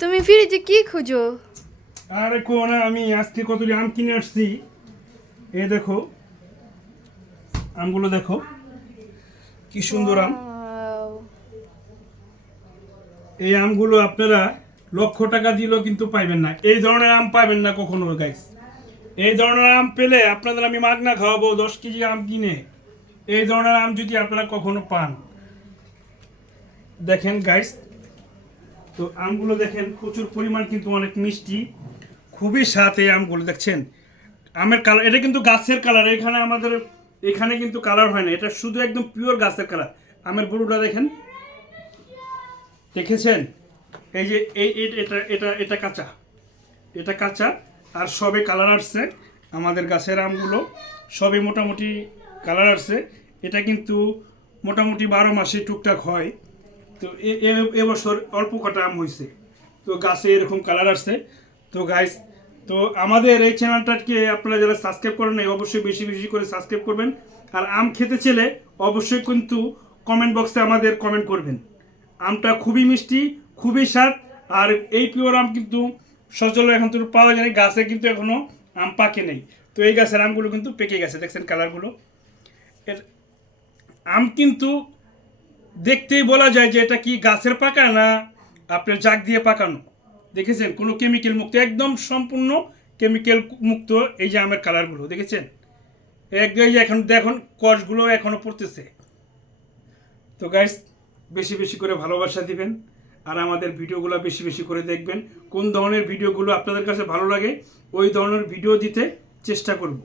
তুমি ফ্রিজে কি খুঁজো? আরে কোন আমি আজকে কতটি আম কিনে আসছি। এই দেখো আমগুলো দেখো কি সুন্দর আম। Wow! এই আমগুলো আপনারা লক্ষ টাকা দিলেও কিন্তু পাইবেন না, এই ধরনের আম পাইবেন না কখনো গাইস। এই ধরনের আম পেলে আপনাদের আমি মাগনা খাওয়াবো 10 কেজি আম কিনে। এই ধরনের আম যদি আপনারা কখনো পান, দেখেন গাইস, তো আমগুলো দেখেন প্রচুর পরিমাণ কিন্তু অনেক মিষ্টি, খুবই স্বাদ এই আমগুলো। দেখছেন আমের কালার, এটা কিন্তু গাছের কালার, এখানে কিন্তু কালার হয় না, এটা শুধু একদম পিওর গাছের কালার। আমের গরুটা দেখেন, দেখেছেন? এই যে এটা এটা এটা কাঁচা, এটা কাঁচা, আর সবে কালার আসছে। আমাদের গাছের আমগুলো সবে মোটামুটি কালার আসছে। এটা কিন্তু মোটামুটি 12 মাসে টুকটাক হয়। তো এবছর অল্প কটা আম হয়েছে, তো গাছে এরকম কালার আসছে। তো গাইস, তো আমাদের এই চ্যানেলটাকে আপনারা যারা সাবস্ক্রাইব করেন নাই, অবশ্যই বেশি বেশি করে সাবস্ক্রাইব করবেন। আর আম খেতে চাইলে অবশ্যই কিন্তু কমেন্ট বক্সে আমাদের কমেন্ট করবেন। আমটা খুবই মিষ্টি, খুবই স্বাদ। আর এই পিওর আম কিন্তু সচরাচর এখন তো পাওয়া যায় না, গাছে কিন্তু এখনো আম পাকে নেই। তো এই গাছের আমগুলো কিন্তু পেকে গেছে, দেখছেন কালারগুলো। এর আম কিন্তু দেখতেই বলা যায় যে এটা কি গাছের পাকা না আপনার জাগ দিয়ে পাকানো। দেখেছেন কোনো কেমিক্যাল মুক্ত, একদম সম্পূর্ণ কেমিক্যাল মুক্ত এই যে আমের কালারগুলো দেখেছেন। এই যে এখন দেখুন কষগুলো এখনো পড়তেছে। তো গাইস, বেশি বেশি করে ভালোবাসা দিবেন, আর আমাদের ভিডিওগুলো বেশি বেশি করে দেখবেন। কোন ধরনের ভিডিওগুলো আপনাদের কাছে ভালো লাগে ওই ধরনের ভিডিও দিতে চেষ্টা করব।